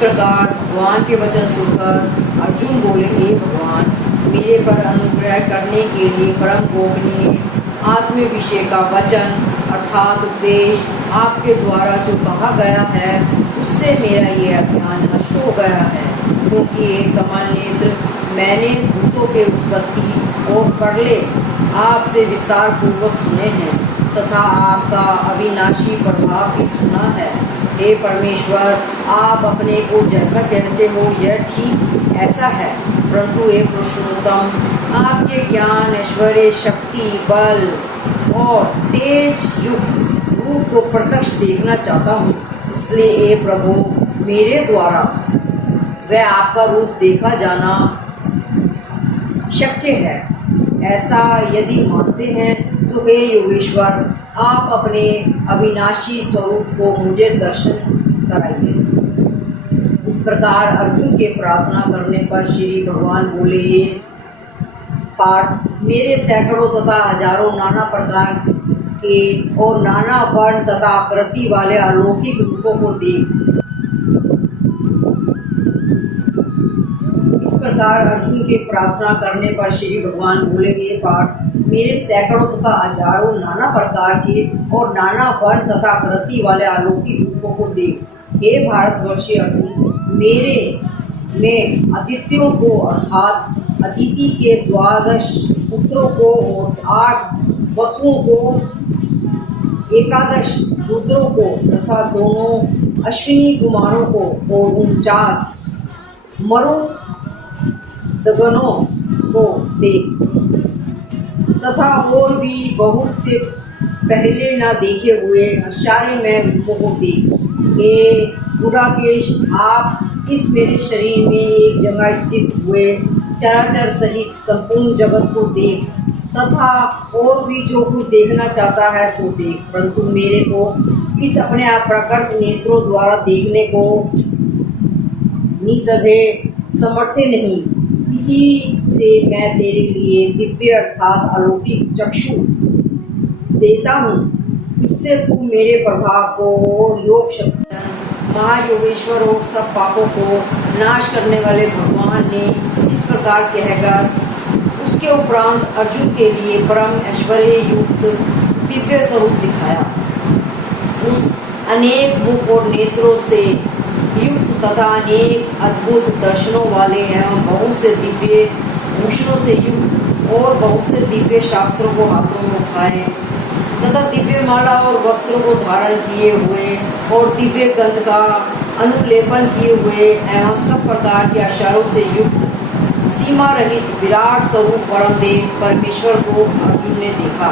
प्रकार भगवान के वचन सुनकर अर्जुन बोले, हे भगवान, मेरे पर अनुग्रह करने के लिए परम गोपनीय आत्म विषय का वचन अर्थात उपदेश आपके द्वारा जो कहा गया है उससे मेरा ये अज्ञान नष्ट हो गया है। क्योंकि ये कमल नेत्र मैंने भूतों के उत्पत्ति और प्रलय आपसे विस्तार पूर्वक सुने हैं तथा आपका अविनाशी प्रभाव भी सुना है। हे परमेश्वर, आप अपने को जैसा कहते हो यह ठीक ऐसा है, परंतु हे पुरुषोत्तम, आपके ज्ञान, ऐश्वर्य, शक्ति, बल और तेज युक्त रूप को प्रत्यक्ष देखना चाहता हूँ। इसलिए हे प्रभु, मेरे द्वारा वह आपका रूप देखा जाना शक्य है। ऐसा यदि मानते हैं तो हे योगेश्वर, आप अपने अविनाशी स्वरूप को मुझे दर्शन कराइए। इस प्रकार अर्जुन के प्रार्थना करने पर श्री भगवान बोले, ये पार्थ, मेरे सैकड़ों तथा हजारों नाना प्रकार के और नाना वर्ण तथा आकृति वाले अलौकिक रूपों को देख। इस प्रकार अर्जुन के प्रार्थना करने पर श्री भगवान बोले, हे पार्थ, मेरे सैकड़ों तथा हजारों नाना प्रकार के और नाना वर्ण तथा आकृति वाले अलौकिक रूपों को देख। हे भारतवर्षीय अर्जुन, मेरे में अदित्यों को अर्थात अदिति के 12 पुत्रों को और 8 वसुओं को, 11 रुद्रों को तथा दोनों अश्विनी कुमारों को और 49 मरुदगणों को देख तथा और भी बहुत से पहले न देखे हुए आश्चर्यमय रूपों को देख। हे गुडाकेश, आप इस मेरे शरीर में एक जगह स्थित हुए चराचर सहित संपूर्ण जगत को देख तथा और भी जो कुछ देखना चाहता है सो देख, परंतु मेरे को इस अपने आप प्रकट नेत्रों द्वारा देखने को निसंदेह समर्थ नहीं। इसी से मैं तेरे लिए दिव्य अर्थात अलौकिक चक्षु देता हूँ। इससे तू मेरे प्रभाव को और योग शक्ति महायोगेश्वर और सब पापों को नाश करने वाले भगवान ने इस प्रकार कहकर उसके उपरांत अर्जुन के लिए परम ऐश्वर्य युक्त दिव्य स्वरूप दिखाया। उस अनेक मुख और नेत्रों से युक्त तथा अनेक अद्भुत दर्शनों वाले एवं बहुत से दिव्य भूषणों से युक्त और बहुत से दिव्य शास्त्रों को हाथों में उठाए तथा दिव्य माला और वस्त्रों को धारण किए हुए और दिव्य गंध का अनुलेपन किए हुए एवं सब प्रकार के आचारों से युक्त सीमा रहित विराट स्वरूप परमदेव परमेश्वर को अर्जुन ने देखा।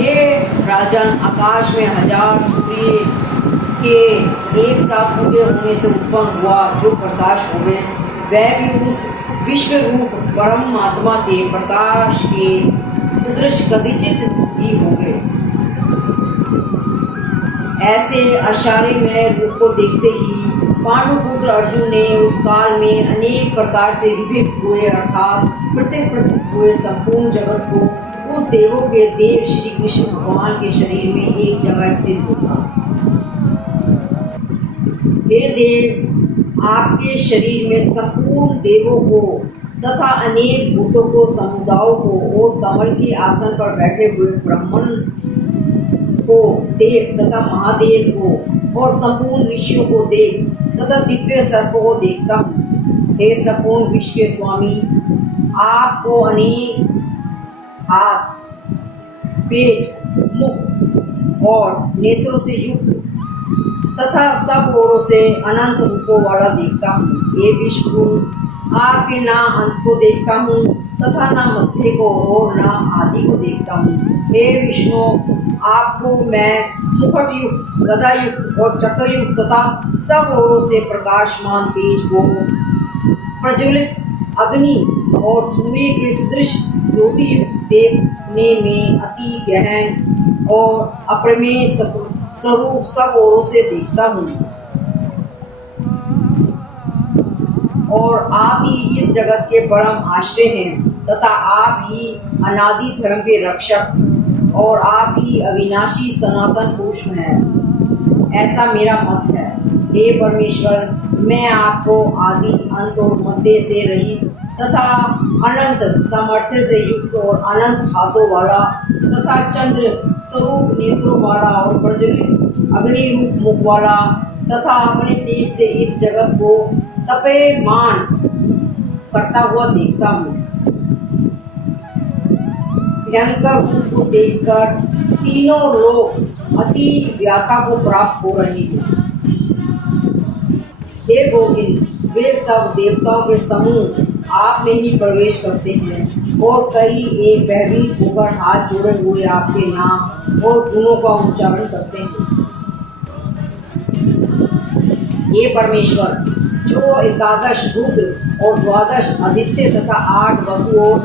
हे राजन, आकाश में 1000 सूर्य के एक साथ उदय होने से उत्पन्न हुआ जो प्रकाश होवे, वह भी उस विश्व रूप परमात्मा के प्रकाश के सदृश कदाचित भी होंगे। ऐसे आश्चर्यमय रूप को देखते ही पांडुपुत्र अर्जुन ने उस काल में अनेक प्रकार से विभक्त हुए अर्थात पृथक हुए संपूर्ण जगत को उस देवों के देव श्री कृष्ण भगवान के शरीर में एक जगह स्थित होता। हे देव, आपके शरीर में संपूर्ण देवों को तथा अनेक भूतों को, समुदायों को और कमल के आसन पर बैठे हुए ब्राह्मण को देख तथा महादेव को और संपूर्ण ऋषियों को देख तथा दिव्य सर्पों को देखता हूँ। हे संपूर्ण विश्व के स्वामी, आपको अनेक हाथ, पेट, मुख और नेत्रों से युक्त तथा सब ओरों से अनंत रूपों वाला देखता हूँ। हे विष्णु, आपके ना अंत को देखता हूँ तथा ना मध्य को और ना आदि को देखता हूँ। हे विष्णु, आपको मैं मुकुट युक्त, गदा युक्त और चक्र युक्त तथा सब ओरों से प्रकाशमान तेज को, प्रज्वलित अग्नि और सूर्य के सदृश ज्योति युक्त देखने में अति गहन और अप्रमेय स्वरूप सब ओरों से देखता हूँ। और आप ही इस जगत के परम आश्रय हैं तथा आप ही अनादि धर्म के रक्षक और आप ही अविनाशी सनातन पुरुष हैं, ऐसा मेरा मत है। हे परमेश्वर, मैं आपको आदि अंत और मध्य से रहित तथा अनंत सामर्थ्य से युक्त और अनंत हाथों वाला तथा चंद्र स्वरूप नेत्रों वाला और प्रज्वलित अग्नि रूप मुख वाला तथा अपने तेज से इस जगत को तपेमान करता हुआ देखता हूँ। भयंकर रूप को देखकर तीनों लोग अति व्याथा को प्राप्त हो रहे हैं। हे गोविंद, वे सब देवताओं के समूह आप में ही प्रवेश करते हैं और कई एक भयभीत होकर हाथ जोड़े हुए आपके नाम और गुणों का उच्चारण करते हैं। ये परमेश्वर, जो 11 रुद्र और 12 आदित्य तथा 8 वसु और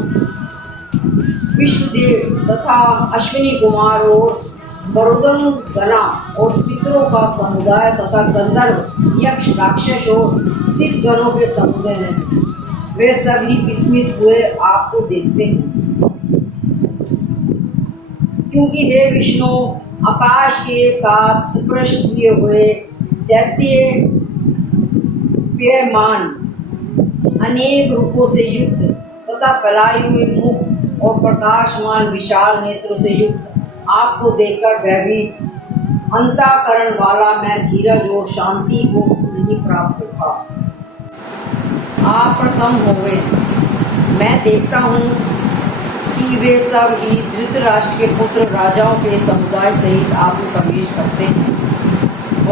विश्वदेव तथा अश्विनी कुमार और मरुदंग गणा और पितरों का समुदाय तथा गंधर्व यक्ष राक्षस और सिद्ध गणों के समुदाय हैं, वे सभी विस्मित हुए आपको देखते हैं। क्योंकि हे विष्णु, आकाश के साथ स्पर्श किए हुए दैत्य व्ययमान अनेक रूपों से युक्त तथा फैलाए हुए मुख और प्रकाशमान विशाल नेत्रों से युक्त आपको देखकर भयभीत अंतःकरण वाला मैं धीरज और शांति को नहीं प्राप्त होगा। आप प्रसन्न हो गए। मैं देखता हूँ कि वे सब ही धृतराष्ट्र के पुत्र राजाओं के समुदाय सहित आप में प्रवेश करते हैं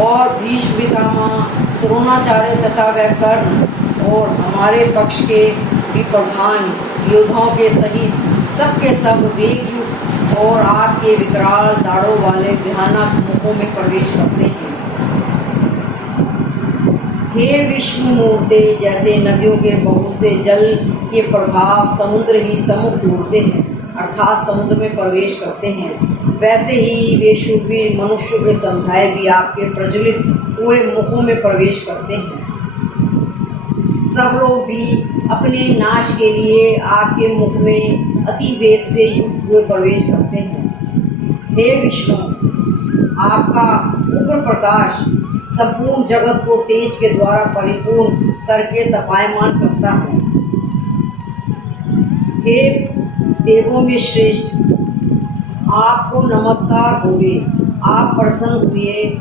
और भीष्म पितामह, द्रोणाचार्य तथा वह कर्ण और हमारे पक्ष के भी प्रधान योद्धाओं के सहित सबके सब वेगयुक्त और आपके विकराल दाढ़ों वाले भयानक मुखों में प्रवेश करते हैं। हे विष्णु मूर्ते, जैसे नदियों के बहुत से जल के प्रभाव समुद्र ही सम्मुख उड़ते हैं अर्थात समुद्र में प्रवेश करते हैं, वैसे ही वे शूरवीर मनुष्यों के समुदाय भी आपके प्रज्वलित हुए मुखों में प्रवेश करते हैं। सब लोग भी अपने नाश के लिए आपके मुख में अति वेग से युक्त हुए प्रवेश करते हैं। हे विष्णु, आपका उग्र प्रकाश संपूर्ण जगत को तेज के द्वारा परिपूर्ण करके तपायमान करता है। हे देवों में श्रेष्ठ, आपको नमस्कार होवे। आप प्रसन्न हुए।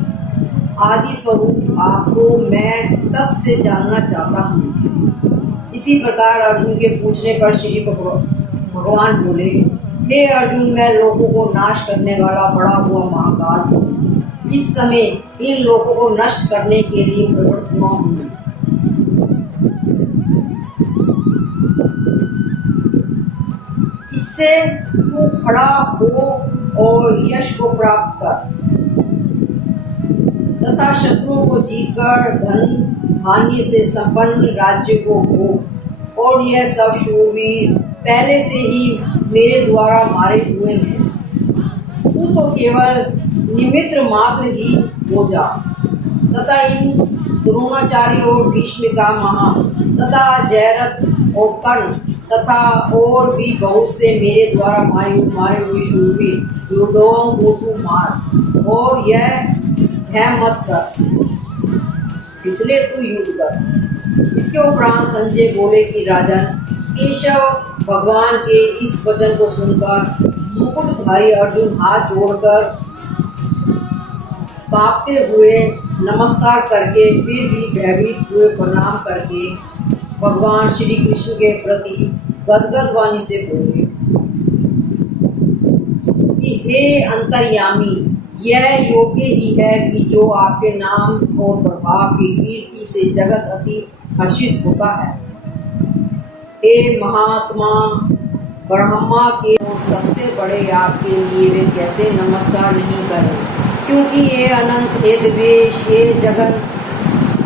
आदि स्वरूप आपको मैं तत्व से जानना चाहता हूँ। इसी प्रकार अर्जुन के पूछने पर श्री भगवान बोले, हे अर्जुन, मैं लोगों को नाश करने वाला बड़ा हुआ महाकाल हूँ। इस समय इन लोगों को नष्ट करने के लिए प्रवृत्त हुआ हूँ। इससे तू खड़ा हो और यश को प्राप्त कर तथा शत्रुओं को जीतकर धन धान्य से संपन्न राज्य को हो। और यह सब शूरवीर पहले से ही मेरे द्वारा मारे हुए हैं। तू तो केवल निमित्त मात्र ही हो जा तथा इन द्रोणाचार्य और भीष्म पितामह तथा जयरथ और कर्ण तथा और भी बहुत से मेरे द्वारा मारे हुए शूरवीर योद्धाओं को तू मार और यह है मत कर, इसलिए तू युद्ध कर। इसके उपरांत संजय बोले कि राजन, केशव भगवान के इस वचन को सुनकर मुकुटधारी अर्जुन हाथ जोड़कर कांपते हुए नमस्कार करके फिर भी भयभीत हुए प्रणाम करके भगवान श्री कृष्ण के प्रति गदगद वाणी से बोले कि हे अंतर्यामी, यह योग्य ही है कि जो आपके नाम और प्रभाव की कीर्ति से जगत अति हर्षित होता है। हे महात्मा, ब्रह्मा के और सबसे बड़े आपके लिए वे कैसे नमस्कार नहीं करें, क्योंकि ये अनंत, हे दिवेश, हे जगन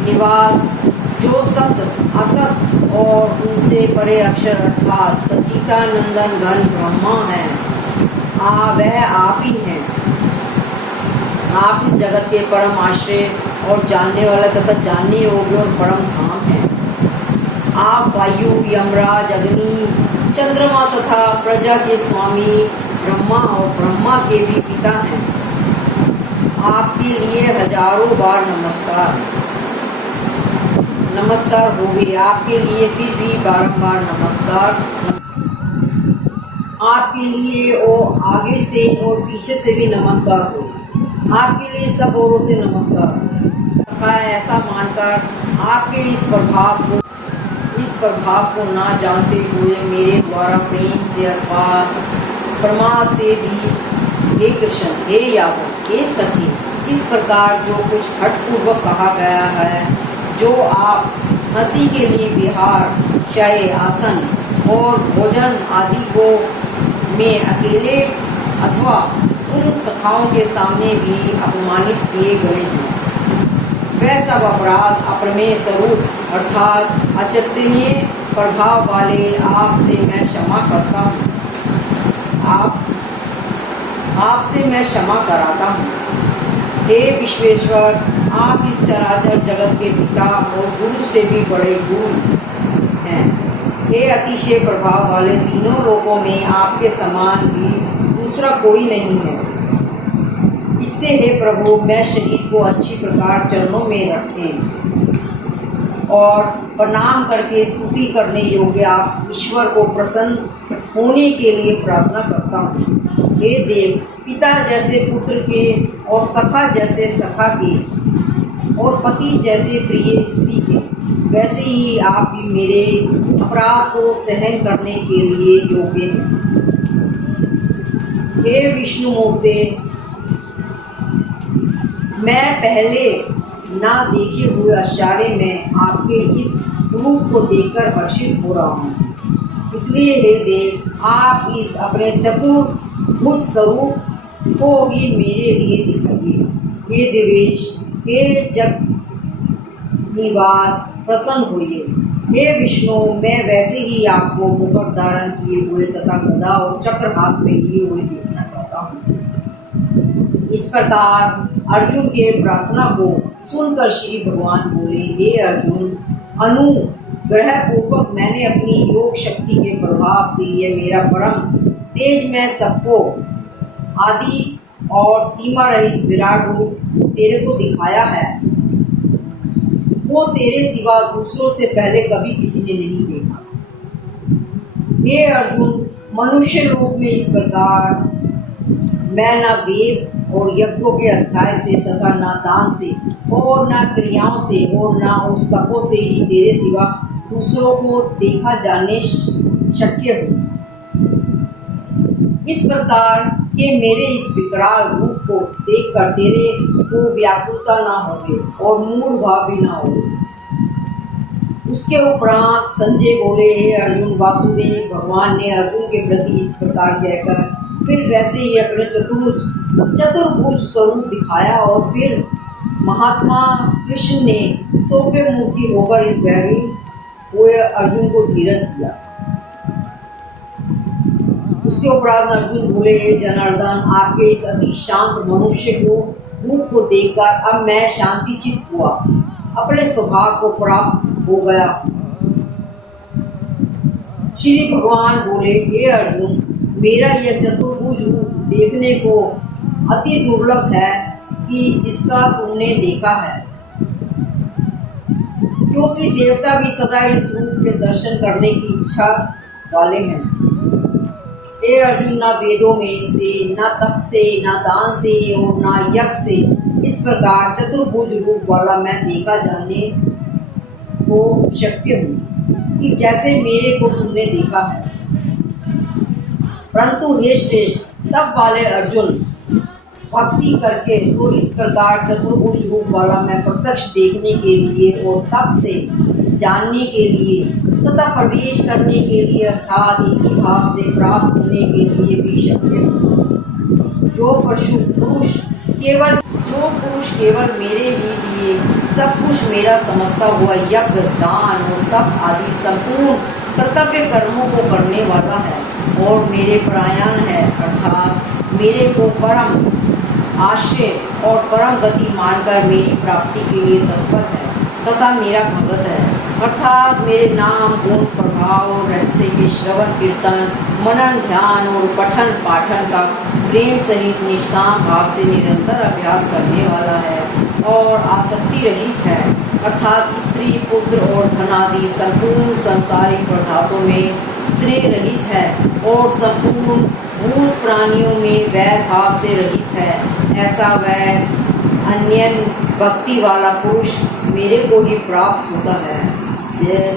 निवास, जो सत असत और उनसे परे अक्षर अर्थात सच्चिदानंदन घन ब्रह्मा है, वह आप ही हैं। आप इस जगत के परम आश्रय और जानने वाला तथा जानने योग्य और परम धाम है। आप वायु, यमराज, अग्नि, चंद्रमा तथा प्रजा के स्वामी ब्रह्मा और ब्रह्मा के भी पिता हैं। आपके लिए हजारों बार नमस्कार। नमस्कार हो गए आपके लिए, फिर भी बारंबार नमस्कार आपके लिए, और आगे से और पीछे से भी नमस्कार हो आपके लिए, सब ओरों से नमस्कार रखा है। ऐसा मानकर आपके इस प्रभाव को ना जानते हुए मेरे द्वारा प्रेम से अर्थात प्रमा से भी, हे कृष्ण, हे यादव, हे सखी, इस प्रकार जो कुछ हठपूर्वक कहा गया है, जो आप हंसी के लिए विहार, शय, आसन और भोजन आदि को में अकेले अथवा उन सखाओं के सामने भी अपमानित किए गए हैं, वह सब अपराध अप्रमेय स्वरूप अर्थात अचिंतनीय प्रभाव वाले आपसे मैं क्षमा करता हूँ, आपसे मैं क्षमा कराता हूँ। हे विश्वेश्वर, आप इस चराचर जगत के पिता और गुरु से भी बड़े गुरु हैं। हे अतिशय प्रभाव वाले, तीनों लोकों में आपके समान भी दूसरा कोई नहीं है। इससे हे प्रभु, मैं शरीर को अच्छी प्रकार चरणों में रखें और प्रणाम करके स्तुति करने योग्य आप ईश्वर को प्रसन्न होने के लिए प्रार्थना करता हूँ। हे देव, पिता जैसे पुत्र के और सखा जैसे सखा के और पति जैसे प्रिय स्त्री के, वैसे ही आप भी मेरे अपराध को सहन करने के लिए योग्य हैं। हे विष्णु मूर्ते, मैं पहले ना देखे हुए आश्चर्य में आपके इस रूप को देखकर हर्षित हो रहा हूँ। इसलिए हे देव, आप इस अपने चतुर्भुज स्वरूप को ही मेरे लिए दिखाइए। हे देवेश, हे जग निवास, प्रसन्न होइए। हे विष्णु, मैं वैसे ही आपको मुकुट धारण किए हुए तथा गदा और चक्र हाथ में लिए हुए देखना चाहता हूँ। इस प्रकार अर्जुन के प्रार्थना को सुनकर श्री भगवान बोले, हे अर्जुन, अनुग्रह पूर्वक मैंने अपनी योग शक्ति के प्रभाव से यह मेरा परम तेज में सबको आदि और सीमा रहित विराट रूप तेरे को दिखाया है। वो तेरे सिवा दूसरों से पहले कभी किसी ने नहीं देखा। हे अर्जुन, मनुष्य रूप में इस प्रकार मैं न वेद और यज्ञों के अध्याय से तथा न दान से और न क्रियाओं से और न उस तपों से ही तेरे सिवा दूसरों को देखा जाने शक्य हो। इस प्रकार के मेरे इस विकराल रूप को देखकर तेरे को व्याकुलता ना होगी और मूढ़ भाव भी ना होगी। उसके उपरांत संजय बोले, हे अर्जुन, वासुदेव भगवान ने अर्जुन के प्रति इस प्रकार कहकर फिर वैसे ही अपने चतुर्भुज स्वरूप दिखाया और फिर महात्मा कृष्ण ने सौम्य मूर्ति होकर इस भयभीत हुए अर्जुन को धीरज दिया। उसके उपरांत अर्जुन बोले, हे जनार्दन, आपके इस अति शांत मनुष्य को रूप को देखकर अब मैं शांतिचित हुआ, अपने स्वभाव को प्राप्त हो गया। श्री भगवान बोले, हे अर्जुन, मेरा यह चतुर्भुज रूप देखने को अति दुर्लभ है कि जिसका तुमने देखा है, क्योंकि देवता भी सदा इस रूप के दर्शन करने की इच्छा वाले हैं। हे अर्जुन, न वेदों में से, न तप से, न दान से और न यज्ञ से इस प्रकार चतुर्भुज रूप वाला मैं देखा जाने को शक्य हूँ कि जैसे मेरे को तुमने देखा है। परंतु हे श्रेष्ठ, तप वाले अर्जुन, भक्ति करके तो इस प्रकार चतुर्भुज रूप वाला मैं प्रत्यक्ष देखने के लिए और तप से जानने के लिए तथा प्रवेश करने के लिए अर्थात एक ही भाव से प्राप्त होने के लिए भी शक्य हूँ। जो पुरुष केवल मेरे लिए सब कुछ मेरा समझता हुआ यज्ञ, दान और तप आदि संपूर्ण कर्तव्य कर्मों को करने वाला है और मेरे परायण है अर्थात मेरे को परम आश्रय और परम गति मानकर मेरी प्राप्ति के लिए तत्पर है तथा मेरा भगत है, अर्थात मेरे नाम, गुण, प्रभाव और रहस्य के श्रवण, कीर्तन, मनन, ध्यान और पठन पाठन का प्रेम सहित निष्काम भाव से निरंतर अभ्यास करने वाला है और आसक्ति रहित है। अर्थात स्त्री, पुत्र और धन आदि संपूर्ण सांसारिक पदार्थों में स्नेह रहित है और संपूर्ण भूत प्राणियों में वैर भाव से रहित है, ऐसा वह अन्य भक्ति वाला पुरुष मेरे को ही प्राप्त होता है। जय